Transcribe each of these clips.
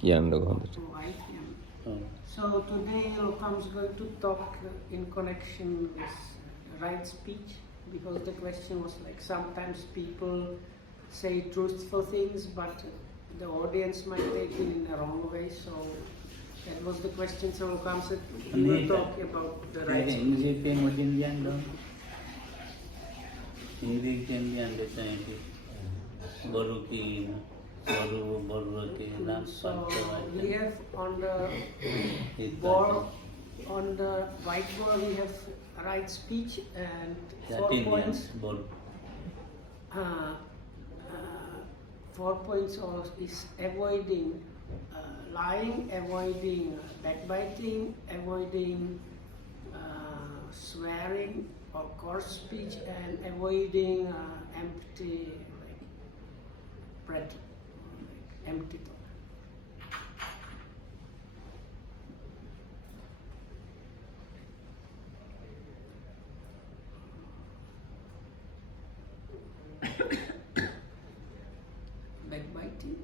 කියන්නකො හොඳට. So today Lokam is going to talk in connection with right speech, because the question was like sometimes people say truthful things but the audience might take it in the wrong way. So that was the question. So Lokam said he will talk about the right speech. So we have on the board, on the whiteboard, we have right speech and 4 points. 4 points is avoiding lying, avoiding backbiting, avoiding swearing or coarse speech, and avoiding empty breath, empty talk. Backbiting.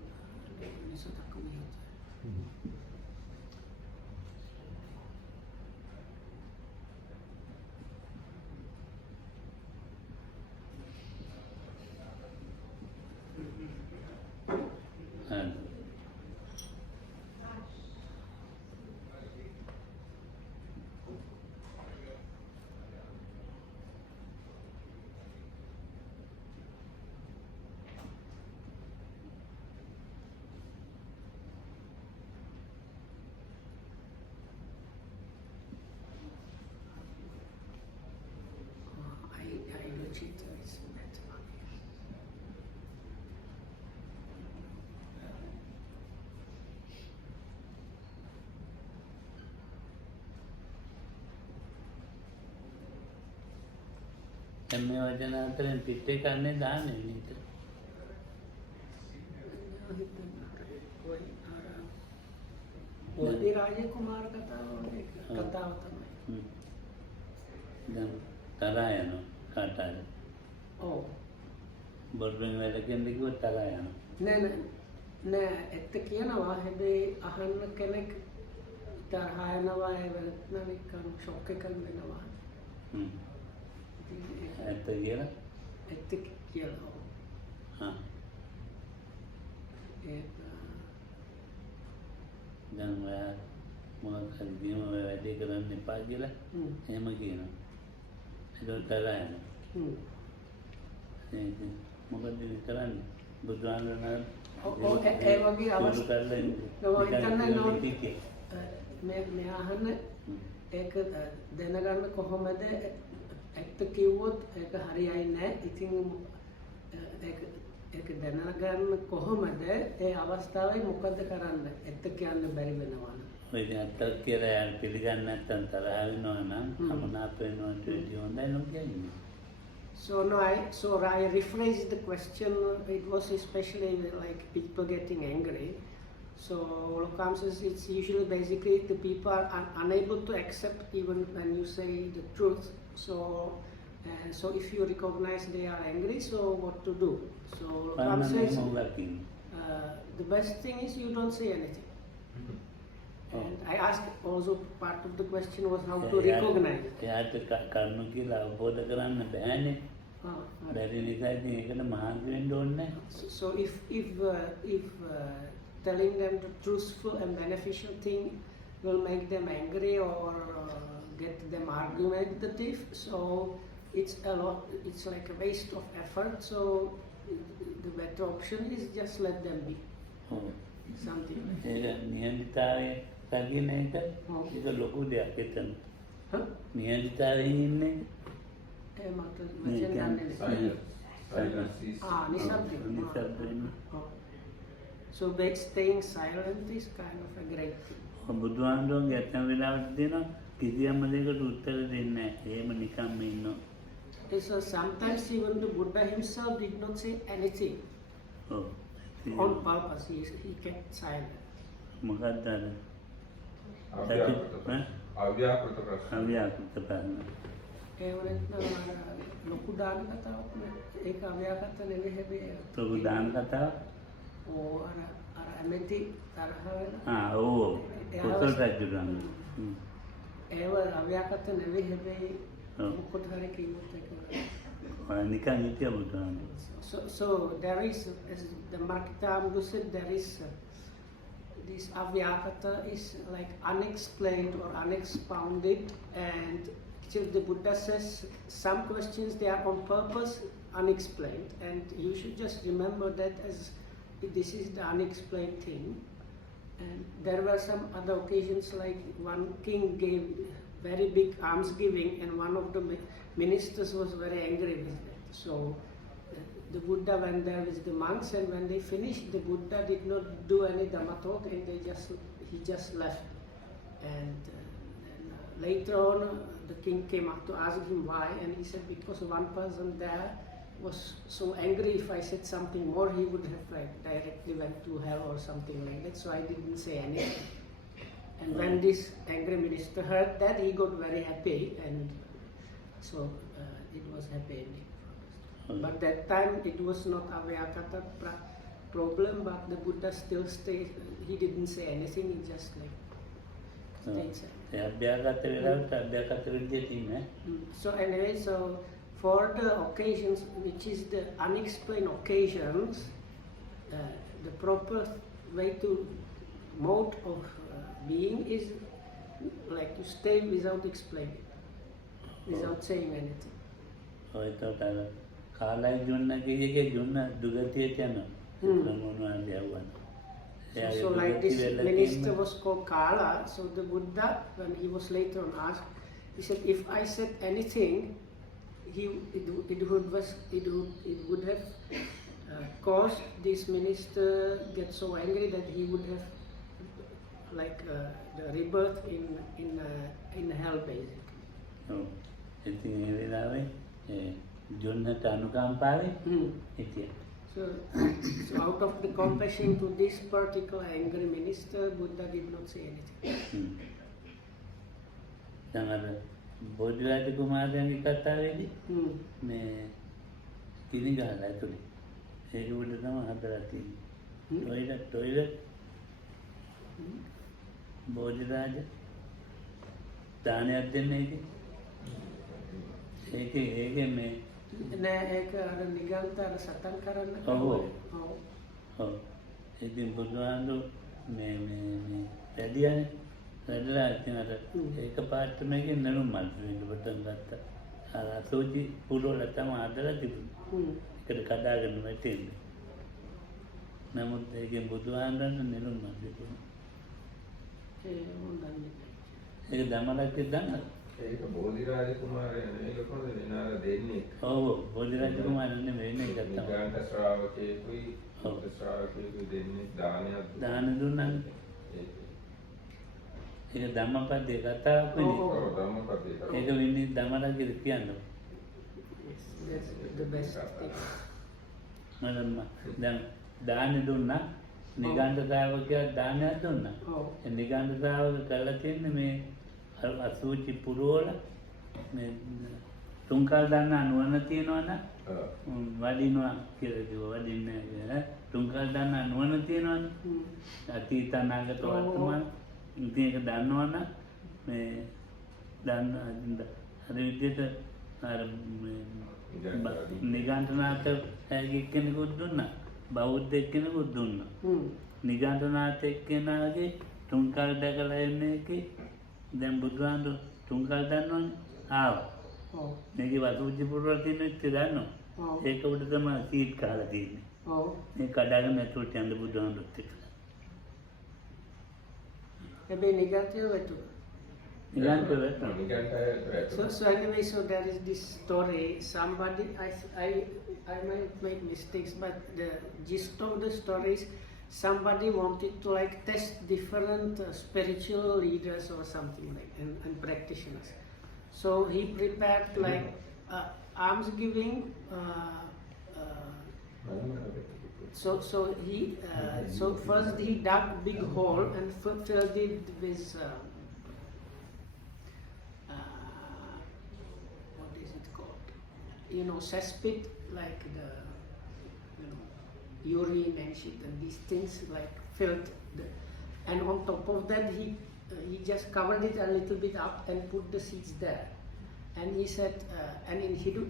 එම්මේ වචන අතරින් පිටේ කන්නේ දාන්නේ නේද? Wadi Raja Kumar katawa තමයි. දැන් තරහා යනවා කාටද? ඔව්. බොරුවෙන් වැඩකින්ද කිව්වොත් තරහා යනවා. නෑ ඇත්ත කියනවා, හැබැයි අහන්න කෙනෙක් තරහා යනවා ඒ නිකන් ෂොක් එකක් වෙනවා. ඇත්ත කියලා? ඇත්ත කියලා. හා. ඒක දැන් ඔයා මොකක් හරි දීම ඔය වැඩේ කරන්න එපා කියලා එහෙම කියනවා. ඒක තරහා යනවා. ඒක මොකද කරන්නේ? බුදුහාමුදුරනේ ඒ වගේ අවස්ථා මේ අහන්න ඒක දැනගන්න කොහොමද? ඇත්ත කිව්වොත් ඒක හරියයි නෑ. ඉතින් ඒක දැනගන්න කොහොමද? ඒ අවස්ථාවේ මොකද කරන්න? ඇත්ත කියන්න බැරි වෙනවා. ඔය ඇත්ත කියලා යාර පිළිගන්නේ නැත්නම් තරහ වෙනවා නම් අමනාප වෙනවා කියනවා හොඳයි නෝ කියන්නේ. So I rephrased the question. It was especially like people getting angry. So Lokam says it's usually basically the people are unable to accept even when you say the truth. So if you recognize they are angry, so what to do? So Lokam says the best thing is you don't say anything. And I asked also, part of the question was how to recognize. So if telling them the truthful and beneficial thing will make them angry or get them argumentative, so it's like a waste of effort. So the better option is just let them be. Something like that. තගින එක ඒක ලොකු දෙයක් එතන. නියමිතතාවයෙන් ඉන්නේ. ඒ මට වචන ගන්න. So staying silent is kind of a great thing. බුදුහාමුදුරන්ගේ ඇතම් වෙලාවට දෙනවා කිසියම් දෙයකට උත්තර දෙන්නේ නැහැ. එහෙම නිකම්ම ඉන්නවා. So sometimes even the Buddha himself did not say anything. On purpose, he kept silent. මොකක්ද අර? අව්‍යාකෘත ප්‍රශ්න. අව්‍යාකෘත ප්‍රශ්න. ඒ වුණත් ලොකු දාන කතාවක් නේ. ඒක අව්‍යාකෘත නෙවෙයි හැබැයි. ලොකු දාන කතාව. අර ඇමති තරහවෙන ඕ කුසල් රජුරන් ඒව අව්‍යාකත නෙවෙයි හැබැයි මොකද හරි කිව්වොත් ඒක නිකන් හිටිය බුදුහාම so there is, as the Markitamgu said, there is this avyakata is like unexplained or unexpounded, and actually the Buddha says some questions they are on purpose unexplained, and you should just remember that as this is the unexplained thing. And there were some other occasions, like one king gave very big almsgiving and one of the ministers was very angry with that. So the Buddha went there with the monks, and when they finished, the Buddha did not do any Dhamma talk, and he just left. And later on, the king came up to ask him why, and he said because one person there was so angry, if I said something more, he would have like directly went to hell or something like that. So I didn't say anything. And when this angry minister heard that, he got very happy, and so it was happy ending. But that time it was not Avyakata problem, but the Buddha still stayed. He didn't say anything. He just like stayed silent. So anyway, so for the occasions, which is the unexplained occasions, the proper way to mode of being is like to stay without explaining, without saying anything. කාලයි ජොන්න කියගේ ජොන්න දුගතියට යනවා So like this minister was called Kala. So the Buddha, when he was later on asked, he said, if I said anything, it would have caused this minister get so angry that he would have like the rebirth in hell basically. ඉතින් ඒ වෙලාවේ ජොන්නට අනුකම්පාවෙන් හිටියා. So out of the compassion to this particular angry minister, Buddha did not say anything. දැන් අර බෝධිරාජ කුමාරයන්ගේ කතාවේදී මේ කිනි ගහලා ඇතුලේ ඒක උඩ තමයි හදලා තියෙන්නේ. ටොයිලට් බෝධිරාජ දානයක් දෙන්නේ ඒකේ මේ නෑ ඒක අර නිගන්ත අර සතන් කරන්න ඔව් ඉතින් බුදුහාමුදුරු මේ වැඩියනේ වැඩිලා ඉතින් අර ඒක පාට මේකේ නෙළුම් මල් වෙන්න පටන් ගත්තා. අර අසෝචි පුරවල තමයි හදලා තිබුණේ. ඒකට කඩාගෙන වැටෙන්නේ. නමුත් ඒකෙන් බුදුහාමුදුරන් නෙළුම් මල් තිබුණා. ඒක දමලක් දන්නවද? ඒක බෝධිරාජ කුමාරයා නෙවෙයි කොහොමද වෙනාර දෙන්නේ? ඔව් බෝධිරාජ කුමාරයා නෙවෙයි නේ ගත්තා. නිගණ්ඨ ශ්‍රාවකයෙකුයි බුද්ධ ශ්‍රාවකයෙකුයි දෙන්නේ දාන දුන්නා. ඒක ධම්මපදයේ කතාවක් නේ. ඔව් ධම්මපදයේ. ඒක වෙන්නේ ධමරාජිද කියන්නේ. That's the best thing. මම දැන් දාන දුන්නා. නිගණ්ඨ ශ්‍රාවකයා දානයක් දුන්නා. ඒ නිගණ්ඨ ශ්‍රාවක කළා තියෙන්නේ මේ අසුචි පුරවල මේ තුන්කල් දාන්න නුවණ තියනවනේ වඩිනවා කියලා කිව්වා. වඩින්නේ තුන්කල් දාන්න නුවණ තියනවනේ අතීත අනාගත වර්තමාන ඉතින් ඒක දන්නවනේ මේ දන්න අර විදිහට අර නිගණ්ඨනාථ කෙනෙකුත් දුන්නා බෞද්ධ කෙනෙකුත් දුන්නා. නිගණ්ඨනාථ කෙනාගේ තුන්කල් දැකලා එන්නේ එකේ දැන් බුදුහාමුදුරු තුන්කල් දන්නවනේ ආවා. මේකේ වතුජි පුරවල තියෙන ඉතින් දන්නවා. ඒක උඩ තමයි සීට් කාලා තියෙන්නේ. මේ කඩාගෙන ඇතුළට යන්න බුදුහාමුදුරුත් එක්ක. හැබැයි නිගන්ඨය වැටුණා. නිගන්ඨය වැටුණා. So anyway, so there is this story. Somebody, I might make mistakes, but the gist of the story is somebody wanted to like test different spiritual leaders or something like and practitioners. So he prepared like almsgiving. So first he dug big hole and filled it with what is it called? cesspit, like the urine and shit and these things, like felt, and on top of that he just covered it a little bit up and put the seeds there. And he said,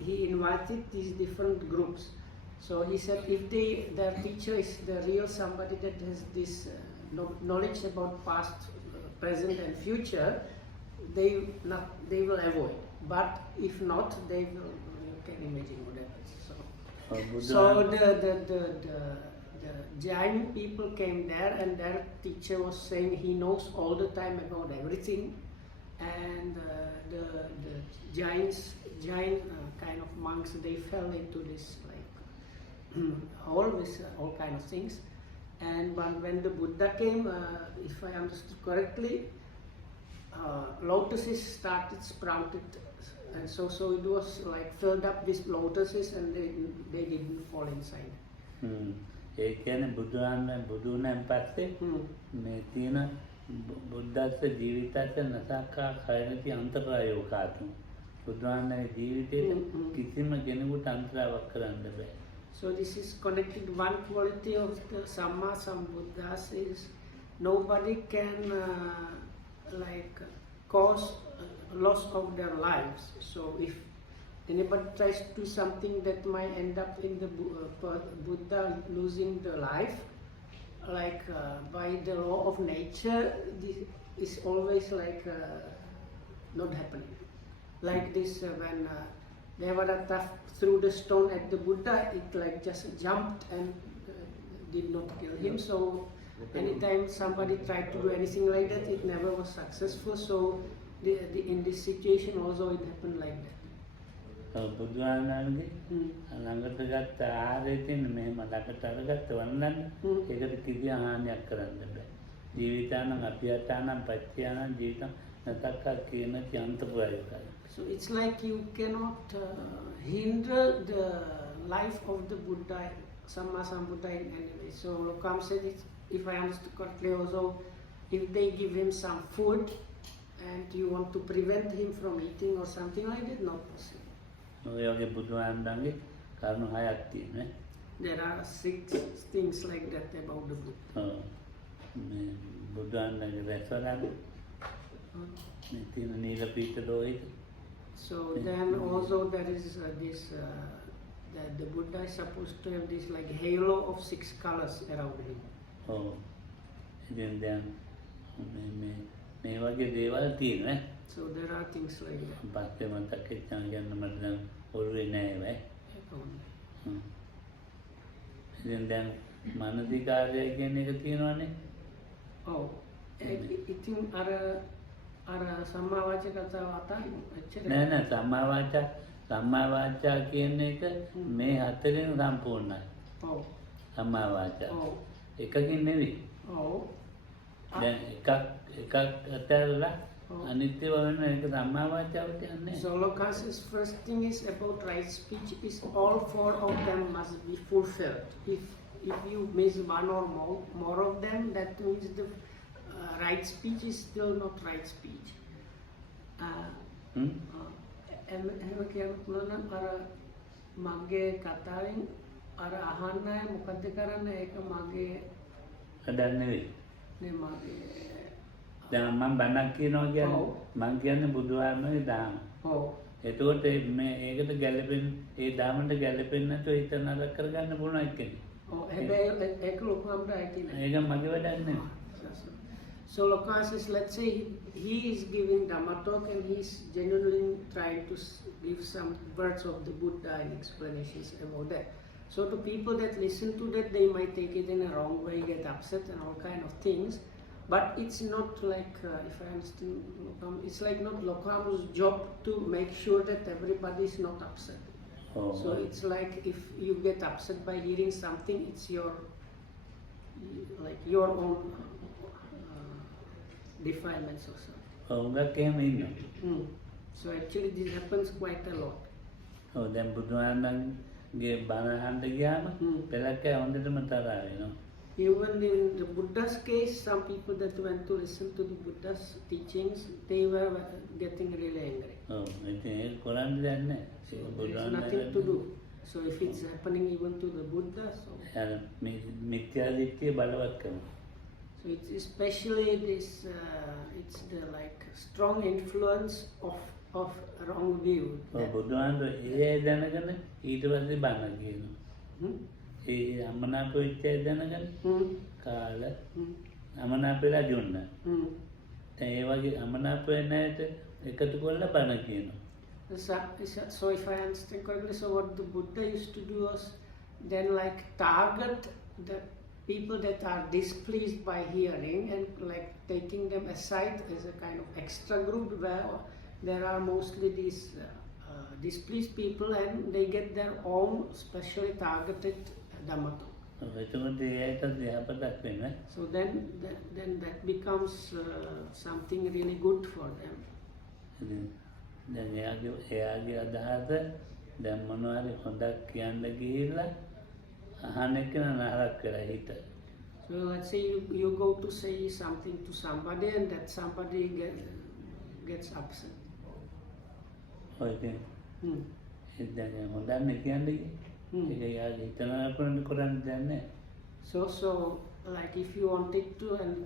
he invited these different groups. So he said, if their teacher is the real somebody that has this knowledge about past, present, and future, they will avoid. But if not, they will. You can imagine what happens. So the Jain people came there, and their teacher was saying he knows all the time about everything, and the Jain kind of monks, they fell into this like all kind of things. And when the Buddha came, if I understood correctly, lotuses started sprouted, and so it was like filled up with lotuses, and they didn't fall inside. ඒ කියන්නේ බුදුන් පස්සේ මේ තියෙන බුද්ධස්ස ජීවිතයට නසකා කයනති අන්තරායෝ කාතුම් බුදුන්ගේ ජීවිතේට කිසිම කෙනෙකුට අන්තරාවක් කරන්න බෑ. So this is connected. One quality of the Samma Sambuddhas is nobody can cause loss of their lives. So if anybody tries to do something that might end up in the Buddha losing the life, by the law of nature, this is always not happening. Like this, when Devadatta threw the stone at the Buddha, it just jumped and did not kill him. So anytime somebody tried to do anything like that, it never was successful. So in this situation also it happened like that. බුදුආනන්දගේ ළඟට ගත්ත ආරයෙන් මෙහෙම ළඟට අරගත්ත වන්නන්න ඒකට කිසි හානියක් කරන්න බෑ. ජීවිතානම් අභ්‍යතානම් පත්‍යානම් ජීවිතම් නැතක්කා කියන චන්තපුරයි. So it's like you cannot hinder the life of the Buddha, Samma Sambuddha in any way. So Lokam said it, if I understood correctly also, if they give him some food and you want to prevent him from eating or something like that, not possible. ඔයගේ බුදුආනන්දගේ කරුණු හයක් තියෙනවා. There are 6 things like that about the Buddha. මේ බුදුආනන්දගේ රැස්වලන මේ තියෙන නීල පීත ලෝහිත. So then also there is this that the Buddha is supposed to have this like halo of 6 colors around him. Oh, ඉතින් දැන් මේ වගේ දේවල් තියෙනවා. So there are things like that. පස්සේ මතක් වෙච්චා කියන්න මට දැන් ඔළුවේ නෑ වේ. ඉතින් දැන් මානසිකාර්යය කියන එක තියෙනවනේ. ඔව්. ඉතින් අර සම්මා වාචා කතාව අතාරින්න එච්චර නෑ සම්මා වාචා කියන එක මේ හතරෙන් සම්පූර්ණයි. ඔව්. සම්මා වාචා. ඔව්. එකකින් නෙවෙයි. ඔව්. දැන් එකක් අතරලා අනිත්‍ය වන එක සම්මා වාචාවට යන්නේ. So Lokas's first thing is about right speech is all 4 of them must be fulfilled. If you miss one or more of them, that means the right speech is still not right speech. එහෙම කියන්න පුළුවන් නම් අර මගේ කතාවෙන් අර අහන්න අය මොකද්ද කරන්නේ ඒක මගේ හදන්න නෙවෙයි. නේ මගේ දැන් මම බණක් කියනවා කියන්නේ මම කියන්නේ බුදුආත්මයේ දාන. ඔව්. එතකොට මේ ඒකට ගැළපෙන ඒ දාමන්ට ගැළපෙන්නේ නැතුව හිත නරක කරගන්න පුළුවන් එක්කනේ. ඔව් හැබැයි ඒක ලොකු අම්රයි කියන්නේ. ඒක මගේ වැඩක් නෙවෙයි. So Loka says, let's say he is giving Dhamma talk and he is genuinely trying to give some words of the Buddha and explanations about that. So to people that listen to that, they might take it in a wrong way, get upset and all kind of things. But it's not like, if I understand Lokam, it's like not Lokam's job to make sure that everybody is not upset. Oh. So it's like if you get upset by hearing something, it's your own defilements or something. So actually this happens quite a lot. Oh, then බුදුආනන්දගේ බණ අහන්න ගියාම පෙරක හොඳටම තරහා වෙනවා. Even in the Buddha's case, some people that went to listen to the Buddha's teachings, they were getting really angry. Oh, ඉතින් ඒක කරන්න දෙයක් නැහැ. There is nothing to do. So if it's happening even to the Buddha, so මිත්‍යා දිට්ඨිය බලවත් කරනවා. So it's especially this, it's the like strong influence of wrong view. බුදුහාමුදුරුවෝ ඒ දැනගෙන ඊට පස්සේ බණ කියනවා. Hmm? ඒ අමනාප වෙච්ච අය දැනගෙන Hmm. කාලා Hmm. අමනාප වෙලා ජොන්න. Hmm. දැන් ඒ වගේ අමනාප වෙන අයට එකතු කරලා බණ කියනවා. So if I understand correctly, so what the Buddha used to do was then like target the people that are displeased by hearing and like taking them aside as a kind of extra group where there are mostly these displeased people and they get their own specially targeted Dhamma talk. එතකොට ඒ අයටත් යහපතක් වෙනවා. So then that becomes something really good for them. ඉතින් දැන් එයාගේ අදහස දැන් මොනවාරි හොඳක් කියන්න ගිහිල්ලා අහන්න කෙනා නරක කරලා හිත. So let's say you go to say something to somebody and that somebody gets upset. ඔය ඉතින් Hmm. ඒ දැන් හොඳන්නේ කියන්නේ ඒක එයාගේ හිත නරක කරන්න දෙයක් නැහැ. So like if you wanted to and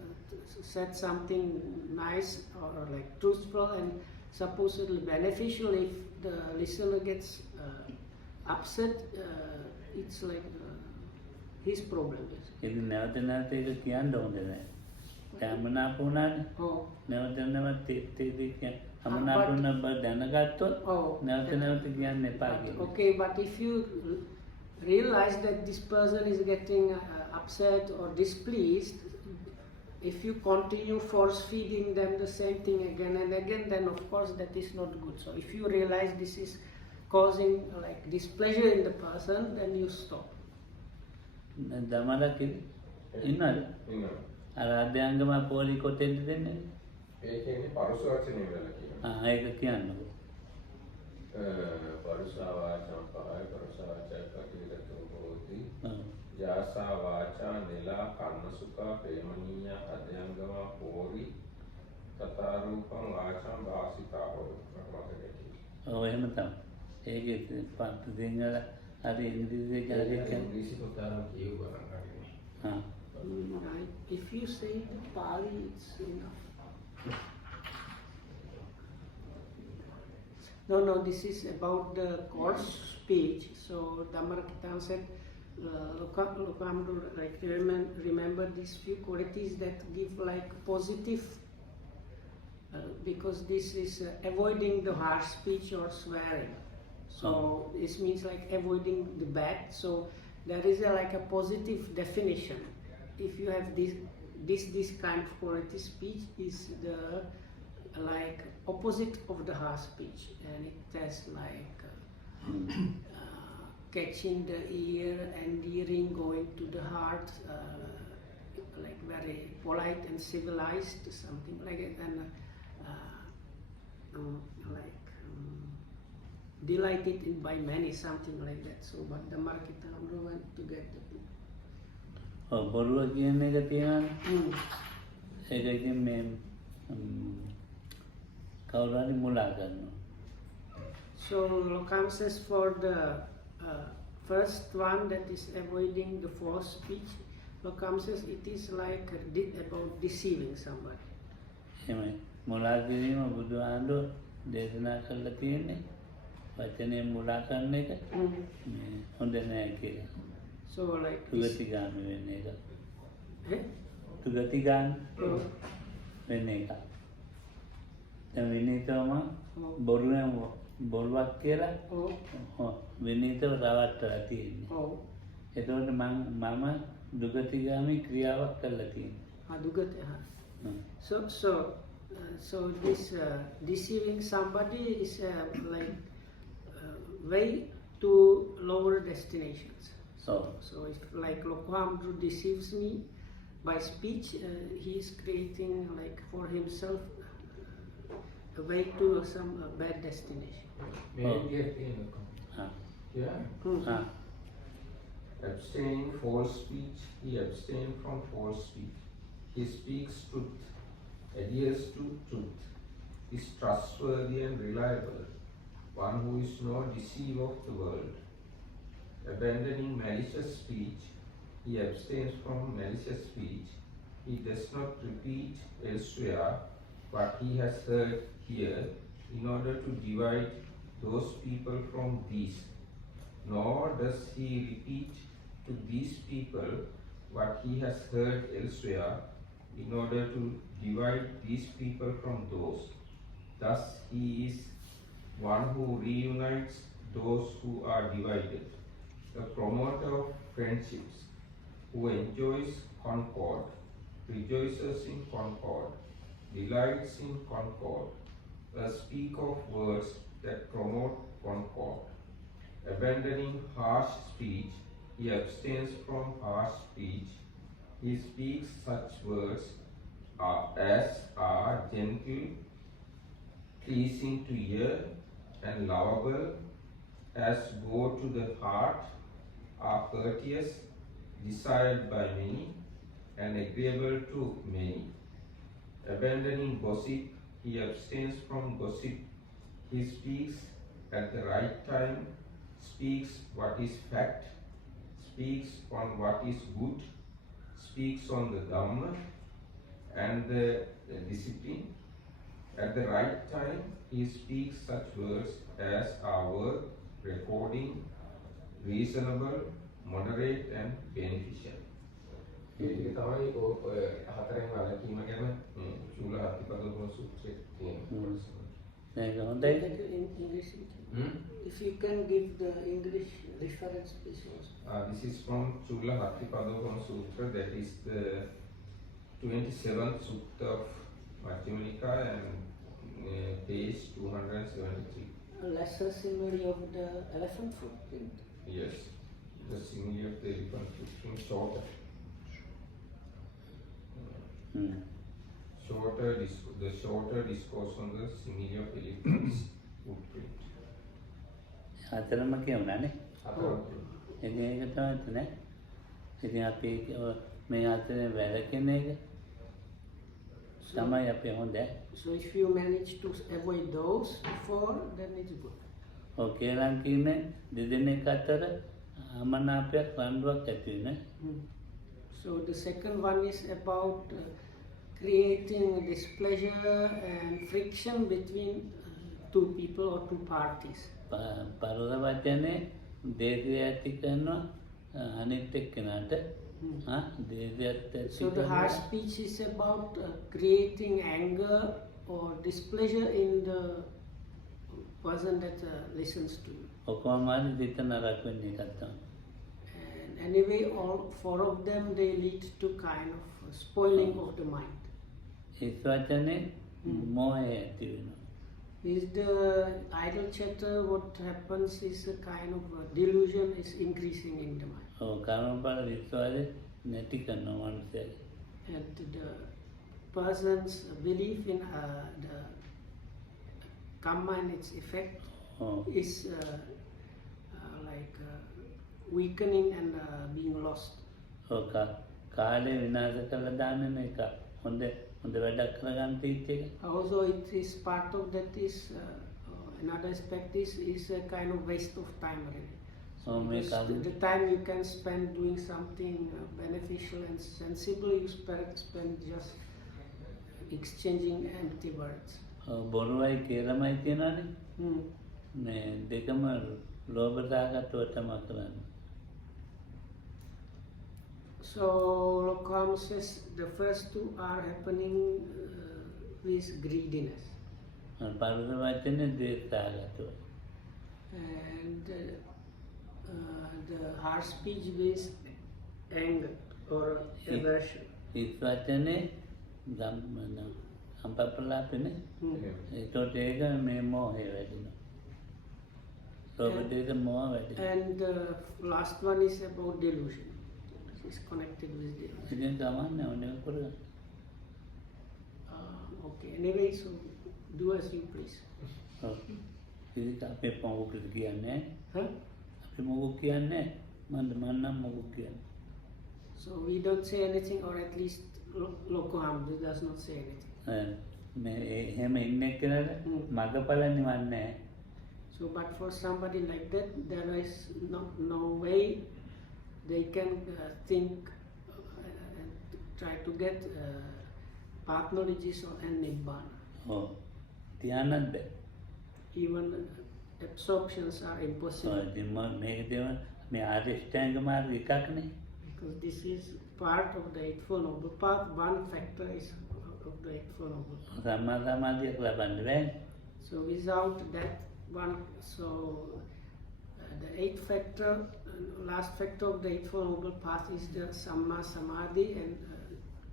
said something nice or like truthful and supposedly beneficial, if the listener gets upset, it's like his problem. ඉතින් නැවත නැවත ඒක කියන්න හොඳ නැහැ. දැන් අමනාප වුණානේ. Oh. නැවත නැවත තේදී කියන්නේ අමනාප වුණ බව දැනගත්තොත් නැවත නැවත කියන්න එපා කියන්නේ. Okay, but if you realize that this person is getting upset or displeased, if you continue force feeding them the same thing again and again, then of course that is not good. So if you realize this is causing like displeasure in the person, then you stop. දමලා ඉන්නවද? ඉන්නවා. අර අධ්‍යංගම පොලි කොටෙන්ද දෙන්නේ? ඒ කියන්නේ පරුස වචනේ වල කියනවා. ඒක කියන්නකො. පරුසා වාචා පහයි පරුසා වාචා කටිලතෝ හෝති. ඔව්. යාසා වාචා නෙලා කන්නසුකා ප්‍රේමනීය අධ්‍යංගම පෝරි තතරූපං වාචා භාසිතා හොයි. ඔව් එහෙම තමයි. ඒකේ පත් දෙන්නල හරි ඉංග්‍රීසි කියලා ඉංග්‍රීසි පොතනම් කියුවා නම් If you say the Pali, it's enough. No, this is about the coarse speech. So Dhammarakita said, Lokamdu, like remember these few qualities that give like positive, because this is avoiding the harsh speech or swearing. So this means like avoiding the bad. So there is like a positive definition. If you have this kind of quality, speech is the like opposite of the harsh speech, and it has like catching the ear, endearing, going to the heart, like very polite and civilized, something like it, and like delighted in by many, something like that. So, but the Markita went to get the book. බොරුව කියන එක තියෙනවානේ. ඒක ඉතින් මේ කවුරු හරි මුලා කරනවා. So Lokam says for the first one, that is avoiding the false speech, Lokam says it is like about deceiving somebody. එහෙමයි. මුලා කිරීම බුදුහාමුදුරුවෝ දේශනා කරලා තියෙන්නේ වචනේ මුලා කරන එක හොඳ නෑ කියලා. So like තුගතිගාමී වෙන එක. Eh? තුගතිගාමී වෙන එක. දැන් විනීතවම බොරුවක් කියලා විනීතව රවට්ටලා තියෙන්නේ. එතකොට මම දුගතිගාමී ක්‍රියාවක් කරලා තියෙනවා. So this deceiving somebody is like way to lower destinations. So if like Lokamdu deceives me by speech, he is creating like for himself a way to some bad destination. Abstaining false speech, he abstains from false speech. He speaks truth, adheres to truth, is trustworthy and reliable, one who is no deceiver of the world. Abandoning malicious speech, he abstains from malicious speech, he does not repeat elsewhere what he has heard here in order to divide those people from these, nor does he repeat to these people what he has heard elsewhere in order to divide these people from those. Thus he is one who reunites those who are divided, a promoter of friendships, who enjoys concord, rejoices in concord, delights in concord, speak of words that promote concord. Abandoning harsh speech, he abstains from harsh speech. He speaks such words as are gentle, pleasing to ear, and lovable, as go to the heart, are courteous, desired by many, and agreeable to many. Abandoning gossip, he abstains from gossip. He speaks at the right time, speaks what is fact, speaks on what is good, speaks on the Dhamma and the discipline. At the right time, he speaks such words as are worth recording, reasonable, moderate, and beneficial. ඒක තමයි ඔය හතරෙන් වලකීම ගැන චූල හත්තිපදෝපම සූත්‍රයේ තියෙන. ඒක හොඳයි. In English, if you can give the English reference, please. This is from Chula Hattipadopama Sutra, that is the 27th Sutta of Majjhima Nikaya and page 273. A lesser simile of the elephant footprint. Yes, the simile of the elephant footprint shorter. The shorter discourse on the simile of elephant's footprint. හතරම කියවුණානේ. හතරම. ඉතින් ඒක තමයි නේ. ඉතින් අපි මේ හතරේ වැරකෙන එක තමයි අපි හොඳ. So if you manage to avoid those before, then it's good. ඔකේ නම් කියන්නේ දෙදෙනෙක් අතර අමනාපයක් රණ්ඩුවක් ඇති වෙන. So the second one is about creating displeasure and friction between two people or two parties. පරල වචනේ දේශය ඇති කරනවා අනිත් එක්කෙනාට දේශයත් ඇති So the harsh speech is about creating anger or displeasure in the person that listens to you. ඔක්කොම හරි දිත නරක වෙන එකක් තමයි. And anyway, all four of them, they lead to kind of spoiling of the mind. ඒ වචනේ මොහය ඇති වෙනවා. Is the idle chatter, what happens is a kind of delusion is increasing in the mind. ඔව් කර්මඵල විශ්වාසය නැති කරනවා මනුස්සයෙක්. And the person's belief in the karma and its effect is like weakening and being lost. ඔව් කාලේ විනාශ කරලා දාන්න එක හොඳ වැඩක් කරගන්න තීච්ච එක. Also, it is part of that is another aspect is a kind of waste of time really. So the time you can spend doing something beneficial and sensible, you spend just exchanging empty words. බොරුවයි කියලාමයි කියනවානේ. මේ දෙකම ලෝභ සහගතව තමයි කරන්නේ. So Lokam says the first two are happening with greediness. පරල වචනේ දේශ සහගතව. And the harsh speech with anger or aversion. හිස් වචනේ සම්පප්පලාපනේ. ඒකට ඒක මේ මොහේ වැඩිනවා. ලෝභ දේශ මොහ වැඩිනවා. And the last one is about delusion. Is connected with delusion. ඉතින් සාමාන්‍ය ඕනේ කරගන්න. Okay. Anyway, so do as you please. ඉතින් අපේ මොකක්ද කියන්නේ? Huh? අපි මොකක් කියන්නේ? මන්නම් මොකක් කියන්නේ? So we don't say anything, or at least Lokoham does not say anything. මේ එහෙම ඉන්න එක්කනට මගපල නිවන්නේ නැහැ. So but for somebody like that, there is no way they can think and try to get path knowledges and nibbana. Oh, dhyanat bhe. Even absorptions are impossible. Me Adhishtanga marga ekak nahi. Because this is part of the Eightfold Noble Path. One factor is of the Eightfold Noble Path. Samma samadhiyak labanna bæ. So without that one, so the eighth factor, last factor of the Eightfold Noble Path is the Samma Samadhi, and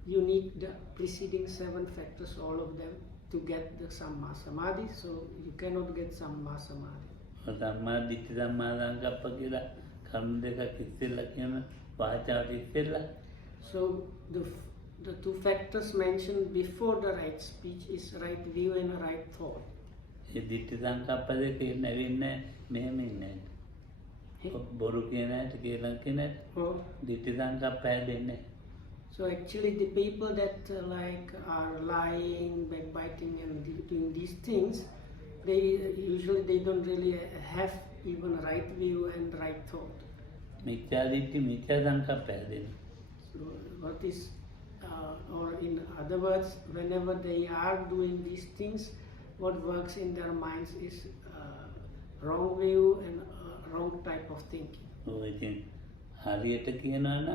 you need the preceding 7 factors, all of them, to get the Samma Samadhi. So you cannot get Samma Samadhi. Samma ditthi samma sankappa kiyala karma dekak issella kiyana vācāවට issella. So the 2 factors mentioned before the right speech is right view and right thought. A ditthi sankappa දෙක නැවෙන්නේ මෙහෙම ඉන්නේ. බොරු කියන ඇට කියලා කියන ඇට ditthi sankappa හැදෙන්නේ. So actually the people that are lying, backbiting and doing these things, they don't really have even right view and right thought. මිත්‍යා දිට්ඨි මිත්‍යා සංකප්ප හැදෙන්නේ. So what is, or in other words, whenever they are doing these things, what works in their minds is wrong view and wrong type of thinking. ඉතින් හරියට කියනවා නම්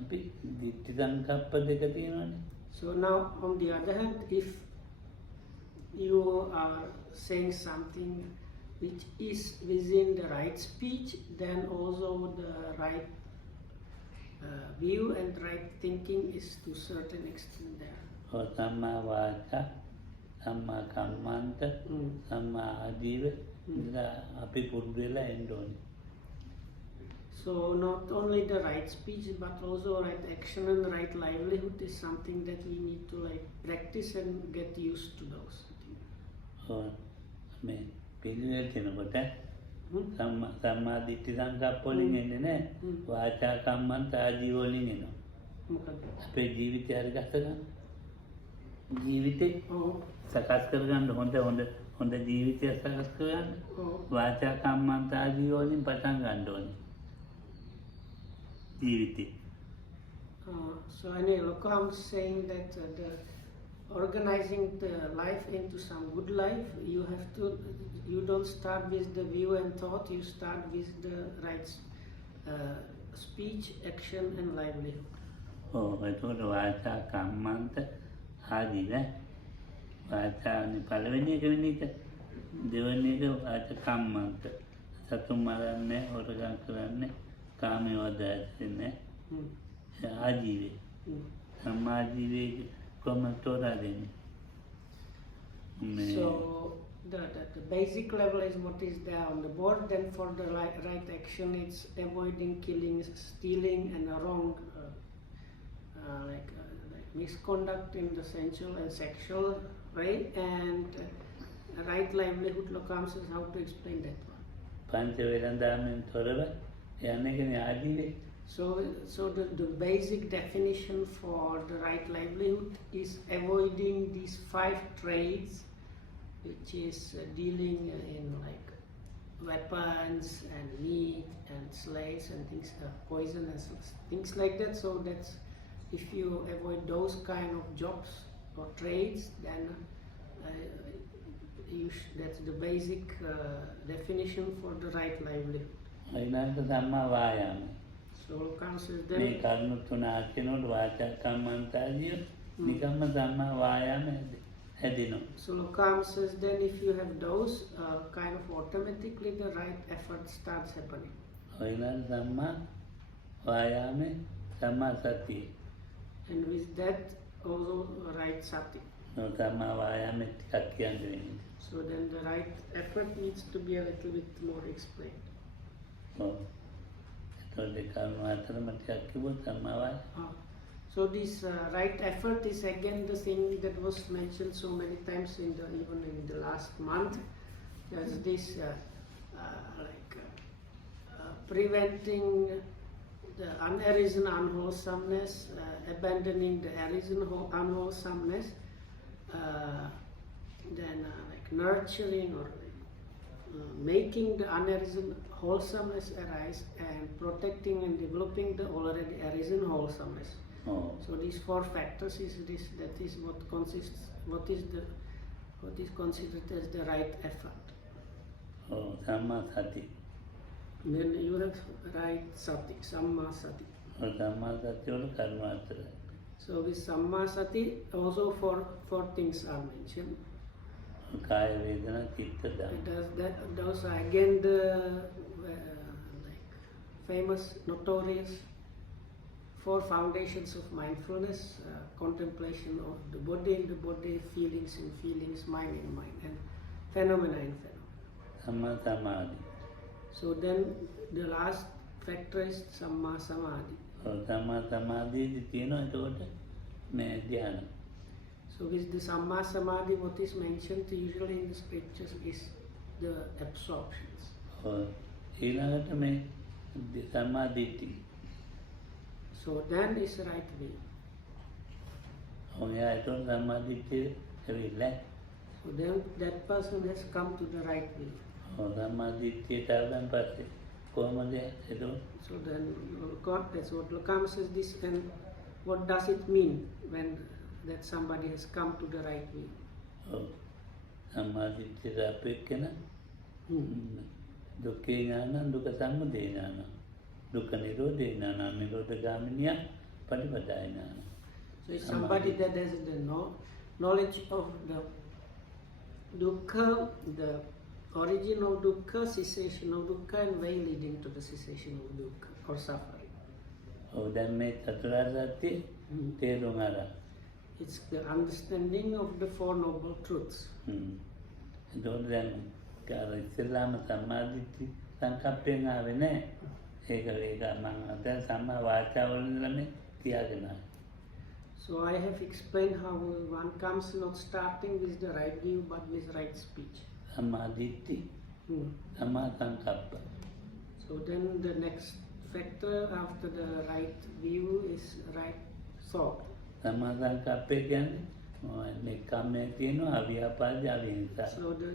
අපි ditthi sankappa deka තියෙනවානේ. So now on the other hand, if you are saying something which is within the right speech, then also the right view and right thinking is to a certain extent there. Samma vāca, samma kammanta, samma adīva, api puddela endoni. So not only the right speech, but also right action and right livelihood is something that we need to practice and get used to those. මේ පිළිවෙල කෙනකොට සම්මා දිට්ඨි සංකප්ප වලින් එන්නේ නැහැ. වාචා කම්මන්ත ආජීව වලින් එනවා. අපේ ජීවිතය හරි ගස්ස ගන්න. ජීවිතේ සකස් කරගන්න හොඳ ජීවිතය සකස් කරගන්න. වාචා කම්මන්ත ආජීව වලින් පටන් ගන්න ඕනේ. ජීවිතේ. So anyway, Lokam is saying that organizing the life into some good life, you don't start with the view and thought, you start with the right speech, action and livelihood. එතකොට වාචා කම්මන්ත ආදී නේ. වාචානේ පළවෙනි එක වෙන එක. දෙවෙනි එක වාචා කම්මන්ත. සතුන් මරන්නේ, හොරගම් කරන්නේ, කාමයේ වදන්නේ. ආජීවය. සම්මාජීවය So the basic level is what is there on the board. Then for the right action, it's avoiding killing, stealing, and wrong like misconduct in the sensual and sexual way. And right livelihood, Lokam says how to explain that one. පංච වේදනාවෙන් තොරව යන්නේ කියන්නේ ආජීවය. So the basic definition for the right livelihood is avoiding these 5 trades, which is dealing in weapons and meat and slaves and things, poison and things like that. So that's, if you avoid those kind of jobs or trades, then that's the basic definition for the right livelihood. So Lokam says මේ then, කරුණු තුන අකිනොත් වාචා කම්මන්ත ආජීව නිකම්ම සම්මා වායාම හැදෙනවා. So Lokam says then if you have those, kind of automatically the right effort starts happening. ඔයලා සම්මා වායාමේ සම්මා සතිය. And with that also right sati. සම්මා වායාමේ ටිකක් කියන්න වෙන්නේ. So then the right effort needs to be a little bit more explained. So this right effort is again the thing that was mentioned so many times even in the last month. There's this preventing the unarisen unwholesomeness, abandoning the arisen unwholesomeness, then nurturing or making the unarisen wholesomeness arise, and protecting and developing the already arisen wholesomeness. Oh. So these 4 factors that is what is considered as the right effort. Oh, Samma Sati. Then you have right sati, samma sati. Oh, Samma Sati or Karma. So with samma sati also 4 things are mentioned. Kaya Vedana Chitta Dhamma. Those are again the like famous, notorious 4 foundations of mindfulness: contemplation of the body in the body, feelings in feelings, mind in mind, and phenomena in phenomena. Samma Samadhi. So then the last factor is samma samadhi. Oh, Samma Samadhi තියෙනවා එතකොට මේ ධ්‍යාන. So with the samma samadhi, what is mentioned usually in the scriptures is the absorptions. Oh, ඊළඟට මේ සම්මා දිට්ඨි. So then is right way. Oh, එයා එතකොට සම්මා දිට්ඨිය ඇවිල්ලා. So then that person has come to the right way. Oh, සම්මා දිට්ඨියට ආවන් පස්සේ කොහොමද එතකොට? So then God, that's what Lokam says this, and what does it mean when that somebody has come to the right way? Oh, සම්මා දිට්ඨියට අපේකන දුක්ඛේ ඥාන, දුක්ඛ සමුදය ඥාන, දුක්ඛ නිරෝධේ ඥාන, නිරෝධ ගාමිනිය පටිපදාය ඥාන. So it's somebody that has the knowledge of the dukkha, the origin of dukkha, cessation of dukkha, and way leading to the cessation of dukkha or suffering. Oh, දැන් මේ චතුරාර්ය සත්‍ය තේරුම් අරන්. It's the understanding of the 4 noble truths. එතකොට දැන් කාර ඉස්ලාම සම්මාදිට්ඨි සංකප්පෙන් ආවේ නැහැ. ඒක මම අද සම්මා වාචාව වලින් මේ කියාගෙන ආවේ. So I have explained how one comes not starting with the right view but with right speech. සම්මාදිට්ඨි සම්මා සංකප්ප. So then the next factor after the right view is right thought. සම්මා සංකප්පේ කියන්නේ මේ කම්මේ තියෙනවා අව්‍යාපාද අවිහිංසා. So the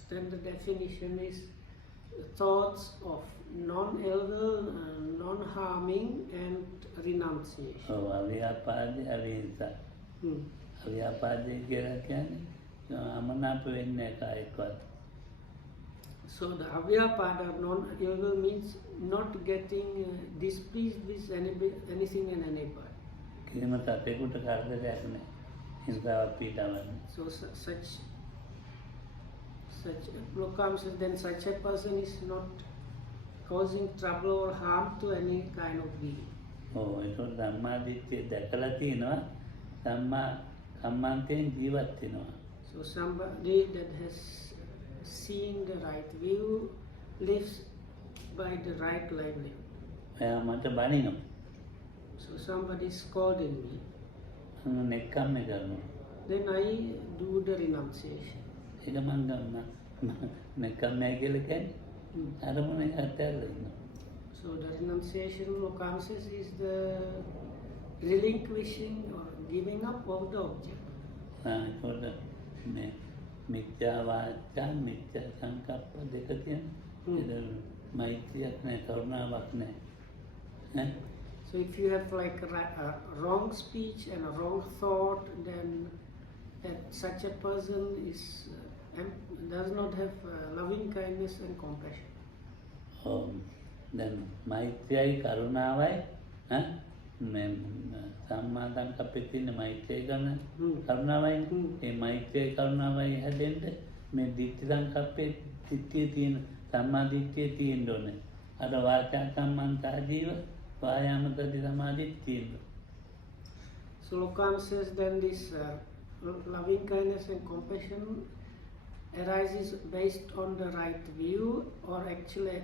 standard definition is thoughts of non-evil, non-harming, and renunciation. ඔව් අව්‍යාපාද අවිහිංසා. අව්‍යාපාදේ කියලා කියන්නේ අමනාප වෙන්නේ කායකවත්. So the avyapada, non-evil, means not getting displeased with anything and anybody. කිසිම තත්යකට කරදරයක් නැහැ. හිංසාවක් පීඩාවක් නැහැ. So such Lokam says then such a person is not causing trouble or harm to any kind of being. ඔව් ඒකෝ සම්මා දිට්ඨිය දැකලා තියෙනවා සම්මා කම්මන්තෙන් ජීවත් වෙනවා. So somebody that has seen the right view lives by the right livelihood. එයා මට බනිනවා. So somebody is scolding me. නෙක්ඛම්ම කරනවා. Then I do the renunciation. ඒක මං නෙක්ඛම්මයි කියලා කියන්නේ අරමුණේ අත්හැරලා ඉන්නවා. So the renunciation Lokam says is the relinquishing or giving up of the object. ඒකට මේ මිත්‍යා වාචා මිත්‍යා සංකප්ප දෙක තියෙනවා. මෛත්‍රියක් නැහැ කරුණාවක් නැහැ. So if you have like a wrong speech and a wrong thought, then that such a person does not have loving kindness and compassion. දැන් මෛත්‍රියයි කරුණාවයි මේ සම්මා සංකප්පේ තියෙන මෛත්‍රිය කරන කරුණාවයි ඒ මෛත්‍රියයි කරුණාවයි හැදෙන්න මේ ditthi සංකප්පේ ditthිය තියෙන සම්මා ditthිය තියෙන්න ඕනේ. අර වාචා කම්මන්තා ජීව වායාමතති සමාධිත් තියෙන්න. So Lokam says then this loving kindness and compassion arises based on the right view, or actually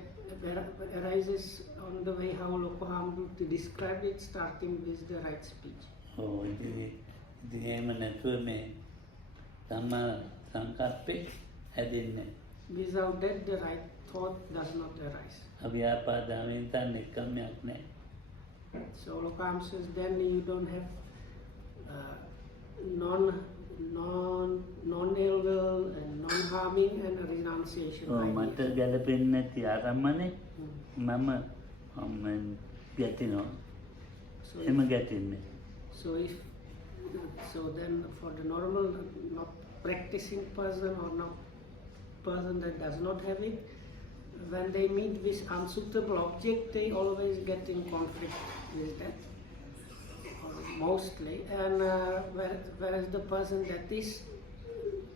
arises on the way how Lokam described it, starting with the right speech. Oh, ඉතින් එහෙම නැතුව මේ සම්මා සංකප්පේ හැදෙන්නේ. Without that, the right thought does not arise. අව්‍යාපාදාවෙන් තන එකමයක් නැහැ. So Lokam says then you don't have non-ill-will and non-harming and renunciation. මට ගැලපෙන්නේ නැති ආරම්මනේ මම ගැතිනවා. So එහෙම ගැටෙන්නේ. so then for the normal, not practicing person or not person that does not have it, when they meet with unsuitable object, they always get in conflict with that, mostly. And whereas the person that is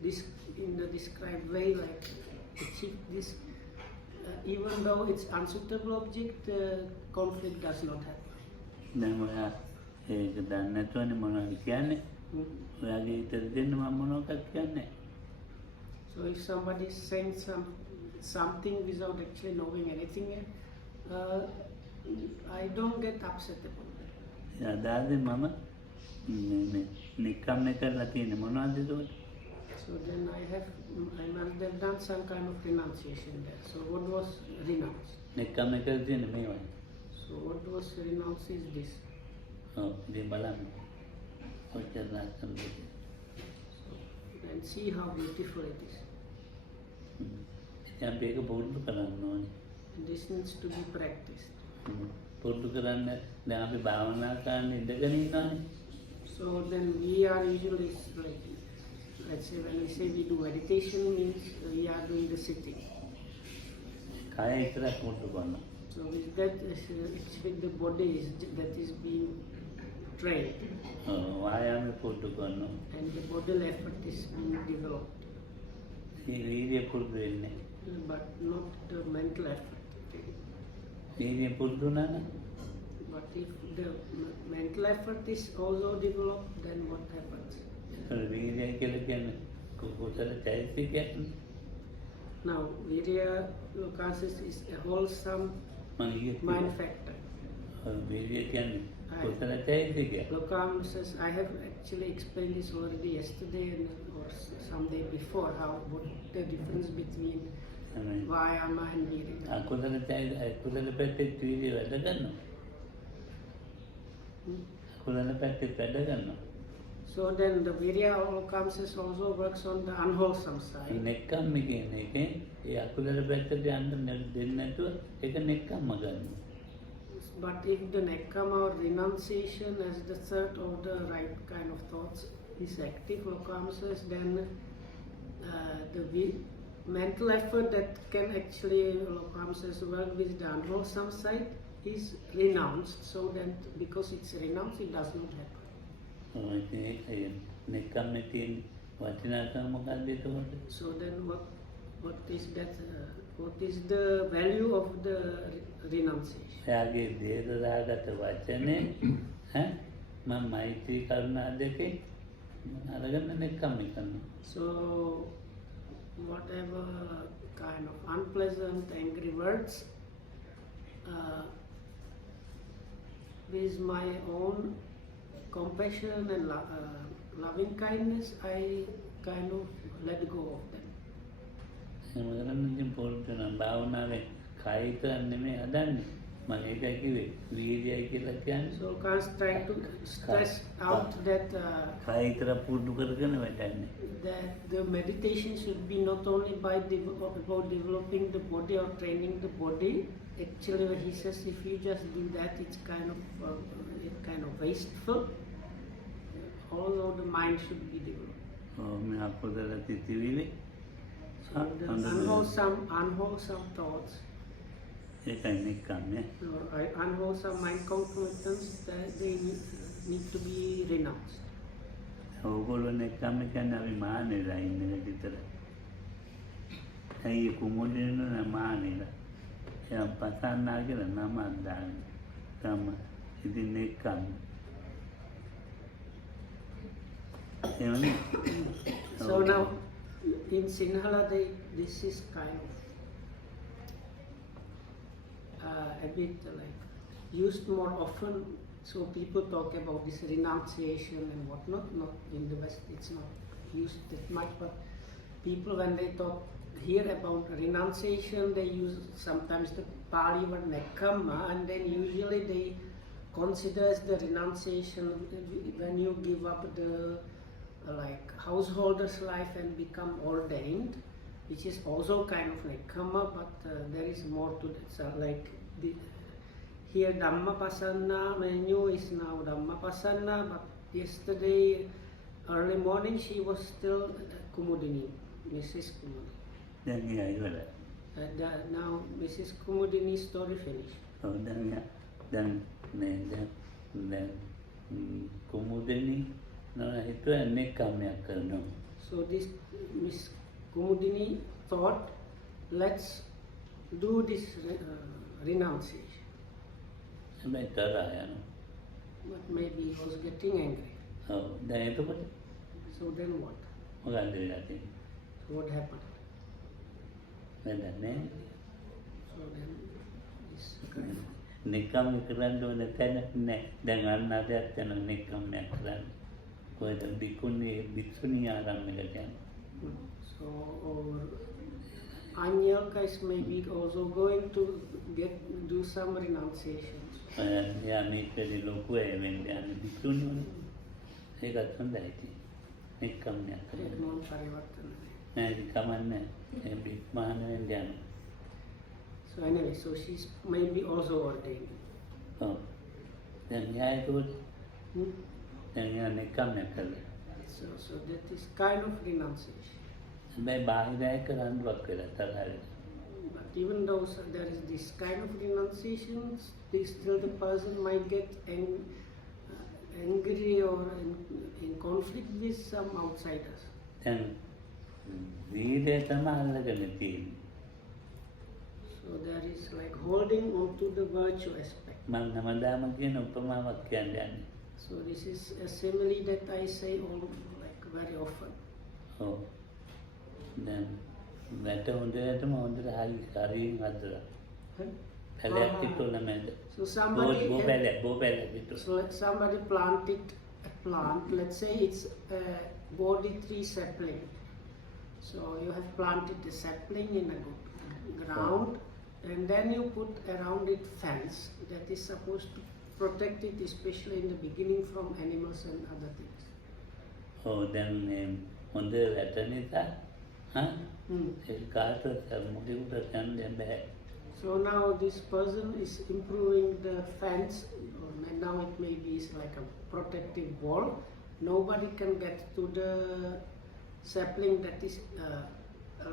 this in the described way, like achieve this, even though it's unsuitable object, conflict does not happen. දැන් ඔයා ඒක දන්නේ නැතුවනේ මොනවද කියන්නේ? ඔයාගේ හිතට දෙන්න මම මොනවක්වත් කියන්නේ නැහැ. So if somebody is saying something without actually knowing anything, I don't get upset about that. අදාද මම නිකම්ම කරලා තියෙන්නේ මොනවද ඒකට? So then I must have done some kind of renunciation there. So what was renounced? නිකම්ම කරලා තියෙන්නේ මේවයි. So what was renounced is this. ඔව් ඉතින් බලන්න. ඔච්චර නැත්නම් And see how beautiful it is. ඉතින් අපි ඒක පුරුදු කරන්න ඕනේ. This needs to be practiced. පුරුදු කරන්න දැන් අපි භාවනා කරන්න ඉඳගෙන ඉන්නවානේ. So then we are usually like, let's say when we say we do meditation, means we are doing the sitting. කය විතරක් පුරුදු කරනවා. So with that, actually the body that is being trained. වායාම පුරුදු කරනවා. And the bodily effort is being developed. ඒ වීර්ය පුරුදු වෙන්නේ. But not the mental effort. වීර්ය පුරුදු නැන. But if the mental effort is also developed, then what happens? ඒතර වීර්යය කියලා කියන්නේ කුසල චෛතසිකයක්. Now, virya lokasis is a wholesome mind factor. වීර්යය කියන්නේ කුසල චෛතසිකයක්. Lokam says, I have actually explained this already yesterday or some day before, what the difference between Vayama and Virya. අකුසල කුසල පැත්තේ වීර්යය වැඩ කරනවා. කුසල පැත්තේ වැඩ කරනවා. So then the virya lokam says also works on the unwholesome side. නෙක්ඛම්ම කියන එකේ ඒ අකුසල පැත්තට යන්න දෙන්නේ නැතුව ඒක නෙක්ඛම්ම ගන්නවා. But if the nekkama or renunciation as the third or the right kind of thoughts is active, lokam says, then the mental effort that can actually, lokam says, work with the unwholesome side is renounced. So then because it's renounced, it does not happen. නෙක්ඛම්මේ තියෙන වටිනාකම මොකක්ද ඒකට? So then what is that? What is the value of the renunciation? එයාගේ දේහදාගත වචනේ මම මෛත්‍රී කරුණා දෙකේ අරගෙන නෙක්ඛම්මේ කරනවා. So whatever kind of unpleasant, angry words, with my own compassion and loving kindness, I kind of let go of them. එහෙම කරන්න ඉතින් පොල්තන භාවනාවේ කායික නෙමෙයි හදන්නේ. මම ඒකයි කිව්වේ වීර්යය කියලා කියන්නේ. So Kant trying to stress out that කායික පුරුදු කරගෙන වැඩන්නේ. that the meditation should be not only about developing the body or training the body. Actually, he says if you just do that, it's kind of wasteful. Although the mind should be developed. මේ අකුසල තිතිවිලි The unwholesome thoughts, ඒකයි නෙක්ඛම්මේ. or unwholesome mind concomitants, they need to be renounced. ඕගොල්ලෝ නෙක්ඛම්මේ කියන්නේ අපි මානෙලා ඉන්නේ විතර. ඇයි කුමුදින මානෙලා. එයා පතන්නා කියලා නමක් දාන්නේ. තම ඉතින් නෙක්ඛම්මේ. So now in Sinhala this is kind of a bit like used more often. So people talk about this renunciation and whatnot. Not in the West, it's not used that much. But people, when they talk here about renunciation, they use sometimes the Pali word nekkhamma, and then usually they consider the renunciation when you give up the like householder's life and become ordained, which is also kind of nekkhamma, but there is more to that. So like here Dhammapasanna menu is now Dhammapasanna, but yesterday early morning she was still Kumudini, Mrs. Kumudini. දැන් එයා ඉවරයි. Now Mrs. Kumudini's story finished. ඔව් දැන් කුමුදෙනි හිතුවා නෙක්ඛම්මයක් කරනවා. So this Miss Kumudini thought, let's do this renunciation. හැබැයි තරහා යනවා. But maybe he was getting angry. ඔව් දැන් එතකොට So then what? මොකක්ද වෙලා තියෙන්නේ? So what happened? වැඩක් නැහැ. So then this නෙක්ඛම්ම කරන්න ඕන තැනක් නැහැ. දැන් අන්න අදත් යන නෙක්ඛම්මයක් කරන්න. කොහෙද භික්ෂුණී ආරම්භයකට යනවා. So Anyalka is maybe also going to do some renunciations. එයා මේකේ ලොකු වෙන්නේ යන්නේ භික්ෂුණී වුණා. ඒකත් හොඳයි ඉතින්. නෙක්ඛම්මයක් කරන්න. Non Parivartana. නෑ ඒක කමන්නේ. ඒ බික්මාන වෙන්න යනවා. So anyway, so she's maybe also ordained. ඔව්. දැන් එයා ඒකෝද? Hmm? දැන් එයා නෙක්ඛම්මයක් කළා. So that is kind of renunciation. හැබැයි බාහිරය කරන්නවක් වෙලා තරහයි. But even though there is this kind of renunciation, still the person might get angry or in conflict with some outsiders. දැන් වීර්යය තමයි අල්ලගෙන තියෙන්නේ. So there is like holding on to the virtue aspect. මම නමදාම කියන උපමාවක් කියන්නේ. So this is a simile that I say very often. ඔව්. දැන් වැට හොඳටම හරියෙන් හදලා. පැලයක් පිටුල මැද. So somebody බෝපැලයක් පිටුල. So somebody planted a plant, let's say it's a body tree sapling. So you have planted the sapling in a good ground, and then you put around it fence that is supposed to protect it, especially in the beginning, from animals and other things. ඔව් දැන් හොඳ වැට නිසා ඒ කාටවත් මොකෙකුට යන්න බෑ. So now this person is improving the fence, and now it maybe is like a protective wall. Nobody can get to the sapling that is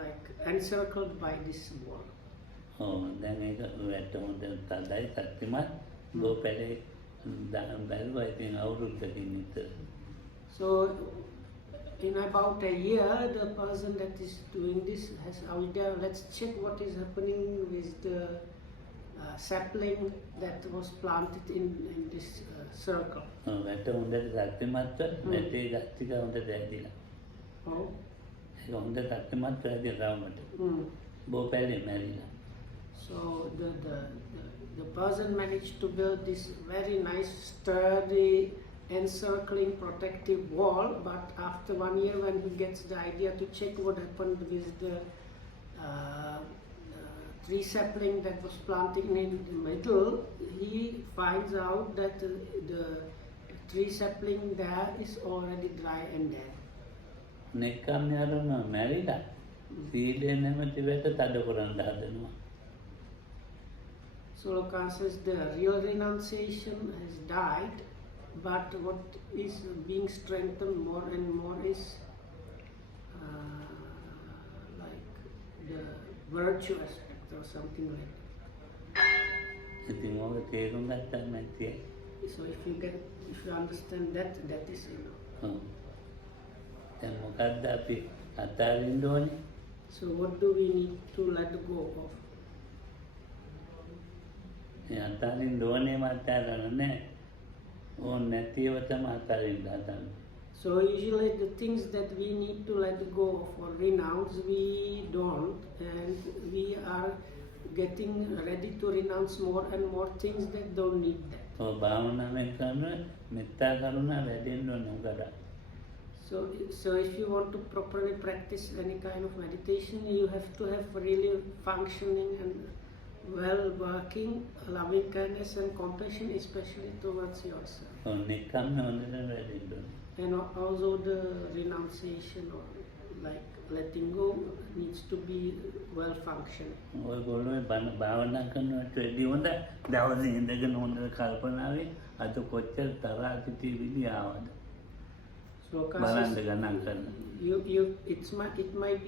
like encircled by this wall. ඔව් දැන් ඒක වැට හොඳ තදයි ශක්තිමත් බෝපැලේ බැලුවා ඉතින් අවුරුද්දකින් විතර. So in about a year, the person that is doing this has idea, let's check what is happening with the sapling that was planted in this circle. වැට හොඳට ශක්තිමත් වැටේ ගස්තික හොඳට ඇදිලා. Oh. ඒක හොඳ ශක්තිමත් වැඩි බෝපැලේ මැරිලා. So the person managed to build this very nice, sturdy, encircling protective wall, but after 1 year when he gets the idea to check what happened with the tree sapling that was planted in the middle, he finds out that the tree sapling there is already dry and dead. නෙක්ඛම්ම යනවා මැරිලා සීලය නැමැති වැට තද කරන්න හදනවා. So Loka says the real renunciation has died, but what is being strengthened more and more is like the virtue aspect or something like that. ඉතින් ඔය තේරුම් ගත්තම නැතියි. So if you understand that, that is enough. ඔව්. දැන් මොකද්ද අපි අතාරින්න ඕනේ? So what do we need to let go of? ඒ අතාරින්න ඕනේ මාතර නැහැ. ඕන නැතිව තමයි අතාරින්න හදන්නේ. So usually the things that we need to let go of or renounce, we don't, and we are getting ready to renounce more and more things that don't need that. ඔව් භාවනාවෙන් කරන මෙත්තා කරුණා වැඩෙන්න ඕනේ උගඩ. So if you want to properly practice any kind of meditation, you have to have really functioning and well working loving kindness and compassion, especially towards yourself. නෙක්ඛම්ම හොඳට වැඩෙන්න ඕනේ. And also the renunciation or like letting go needs to be well functioning. ඔයගොල්ලෝ භාවනා කරනවට වැඩි හොඳ දවසේ ඉඳගෙන හොඳට කල්පනාවේ අද කොච්චර තරහා සිටිවිලි ආවද So බලන්න ගණන් කරන්න. it might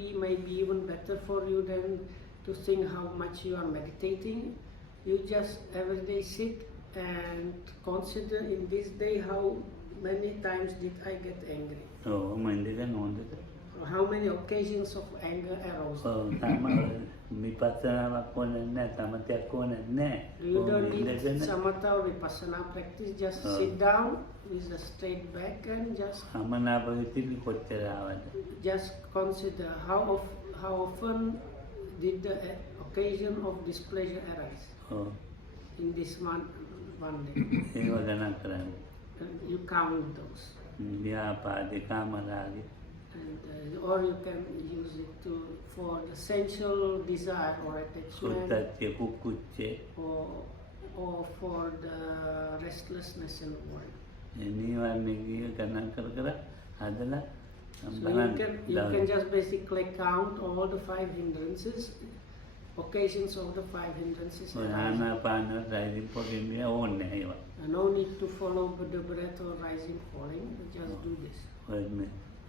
be even better for you than to think how much you are meditating. You just every day sit and consider in this day how many times did I get angry. ඔව් මම ඉඳගෙන හොඳට How many occasions of anger arose? ඔව් තම විපස්සනාවක් ඕනේ නැහැ සමතයක් ඕනේ නැහැ. You don't need samatha or vipassana practice. Just sit down with a straight back and just අමනාපවිතිලි කොච්චර ආවද just consider how often did the occasion of displeasure arise ඔව් in this one day. ඒව ගණන් කරන්න. And you count those. ව්‍යාපාදේ කාමරාගේ And, or you can use it for the sensual desire or attachment, සුත්තත්‍ය කුක්කුච්චේ or for the restlessness and worry. නීවරණේ ගණන් කර හදලා So you can just basically count all the 5 hindrances, occasions of the 5 hindrances. ආනාපාන රයිසින් පොකින්නේ ඕනේ ඒවා. No need to follow the breath or rising, falling. Just do this. ඔය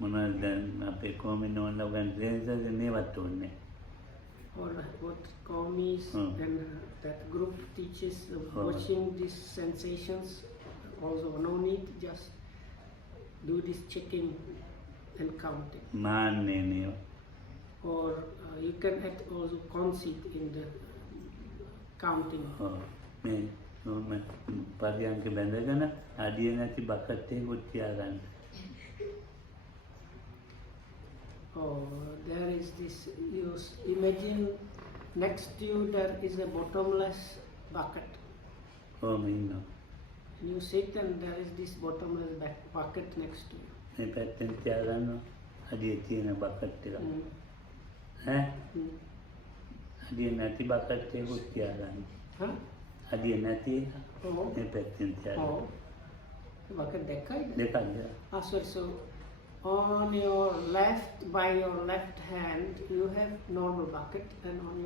මොනවද දැන් අපේ කොමින් ඕනලගන් දේශද මේවත් ඕනේ. Or what Komis and that group teaches watching these sensations. Also no need, just do this checking and counting. මාන්නේ නේව. Or you can add also conceit in the counting. මේ පරියන්ක බැඳගෙන අඩිය නැති බකට් එකක් තියාගන්න. Oh, there is this, you imagine next to you there is a bottomless bucket. කොහොම ඉන්නවා. You sit and there is this bottomless bucket next to you. මේ පැත්තෙන් තියාගන්න අඩිය තියෙන බකට් එක. ඈ? අඩිය නැති බකට් එකක් තියාගන්න. Huh? අඩිය නැති එක Oh. මේ පැත්තෙන් තියාගන්න. Oh. The bucket decked? දෙකක්ද? So on your left, by your left hand, you have normal bucket, and on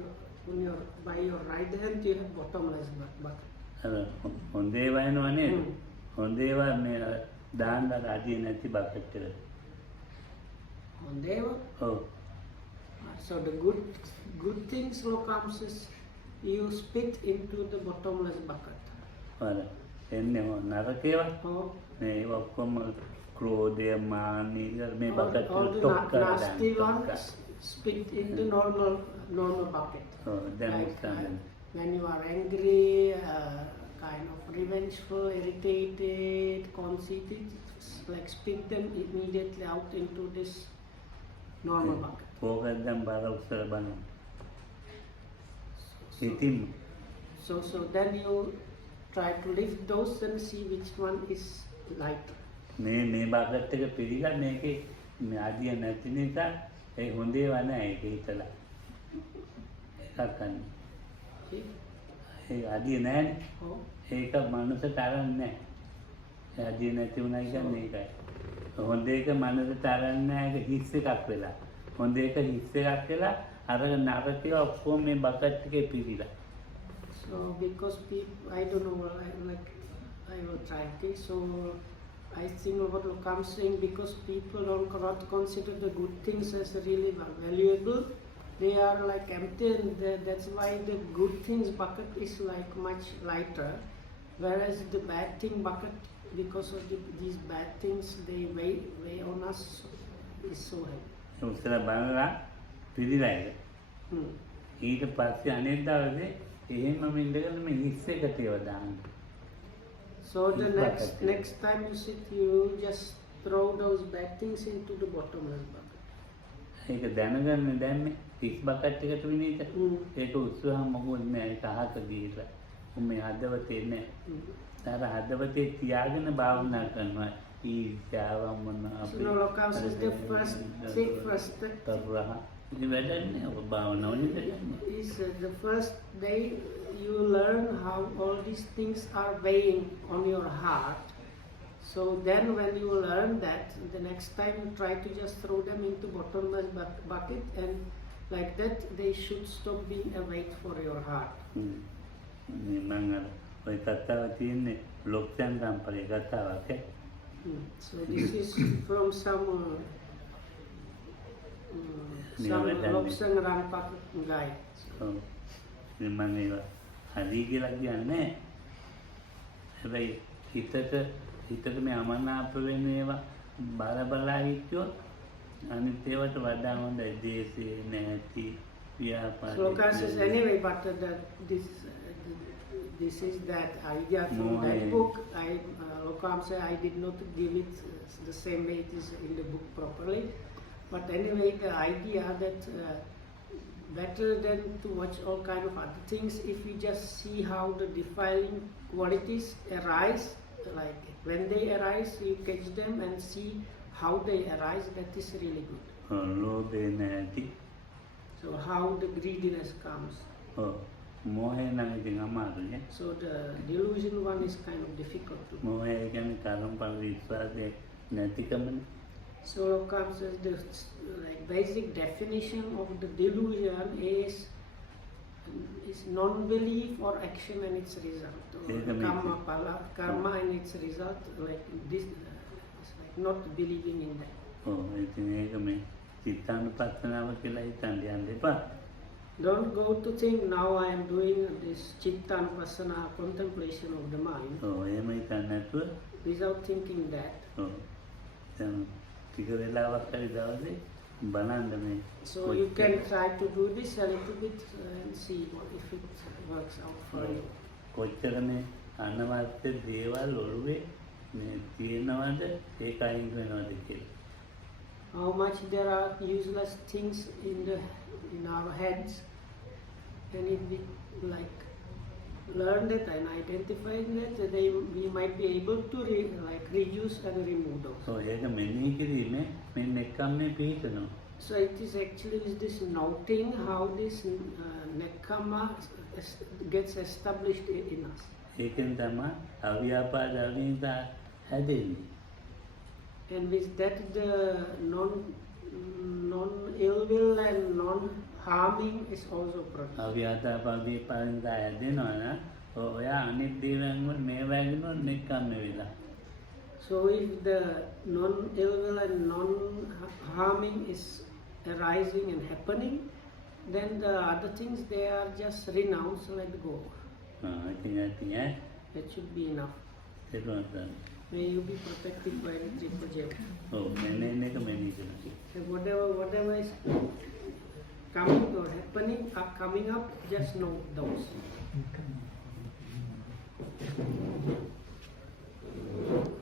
your by your right hand, you have bottomless bucket. අර හොඳේ වයින්නවා නේද? හොඳේ වා මේ දාන්න අඩිය නැති බකට් එක. Hondeva. ඔව්. So the good things will comes is you spit into the bottomless bucket. අර එන්නේ නරකේවා. Oh. මේ ඔක්කොම ක්‍රෝධය මාන්නය මේ බකට් All වල the ටොක් කරලා nasty දාන්න. ones spit in the normal bucket. ඔව් දැන් Like, උත්සාහයෙන්. when you are angry, kind of revengeful, irritated, conceited, like spit them immediately out into this normal bucket. ඕකෙන් දැන් බාර උත්තර බලන්න. ඉතින් So then you try to lift those and see which one is lighter. මේ bucket එක පිළිගන්න මේකේ මේ අඩිය නැති නිසා ඒ හොඳේවා නැහැ ඒක හිතලා. එකක් ගන්න. See? ඒ අඩිය නැහැනේ. Oh. ඒක මනසට අරන් නැහැ. ඒ අඩිය නැති වුණා කියන්නේ ඒකයි. හොඳ එක මනසට අරන් නැහැ ඒක හිස් එකක් වෙලා. හොඳ එක හිස් එකක් වෙලා අර නරකේ ඔක්කොම මේ බකට් එකේ පිළිලා. So because people, I don't know, I will try. Okay, so I think what I'm saying, because people don't consider the good things as really valuable, they are like empty, and that's why the good things bucket is like much lighter, whereas the bad thing bucket, because of these bad things, they weigh on us, is so heavy. උත්තර බලලා පිළිලා ඒක. ඊට පස්සේ අනෙක් දවසේ එහෙමම ඉඳගෙන මේ හිස් එකට ඒවා දාන්න. So the next time you sit, you just throw those bad things into the bottomless bucket. ඒක දැනගන්න දැම්මේ හිස් බකට් එකට විනිත. ඒක උත්සාහ මොකද නෑ ඒක අහක ගිහිල්ලා. මේ හදවතේ නෑ. අර හදවතේ තියාගෙන භාවනා කරනවා. ඊර්ෂ්‍යාව මොන So no, Lokams is the first තරහ. ඉතින් වැඩන්නේ ඔබ භාවනාවනේ කරන්නේ. is the first day you learn how all these things are weighing on your heart. So then when you learn that, the next time you try to just throw them into bottomless bucket, and like that they should stop being a weight for your heart. So this is from some Lobsang Rampak guy. හිතට මේ අමනාප වෙන ඒවා බල හිටියොත් අනිත් ඒවට වඩා හොඳයි දේශේ නැති ව්‍යාපාර. Sloka says anyway, but this is that idea from that book. Lokam said I did not give it the same way it is in the book properly. But anyway, the idea that better than to watch all kind of other things, if you just see how the defiling qualities arise, like when they arise, you catch them and see how they arise. That is really good. So how the greediness comes. So the delusion one is kind of difficult to. So Lokam says the basic definition of the delusion is non-belief or action and its result. Karma and its result, like this, it's like not believing in that. Don't go to think now I am doing this Chittanupassana, contemplation of the mind, without thinking that. So you can try to do this a little bit and see if it works out for you. How much there are useless things in our heads, and if we learn that and identify that, we might be able to reduce and remove those. So it is actually this noting how this nekama gets established in us. And with that, the non-ill will and non-harming is also produced. So if the non-ill will and non-harming is arising and happening, then the other things, they are just renounced, let go. That should be enough. May you be protected by the triple gem. Whatever is coming or happening, coming up, just know those.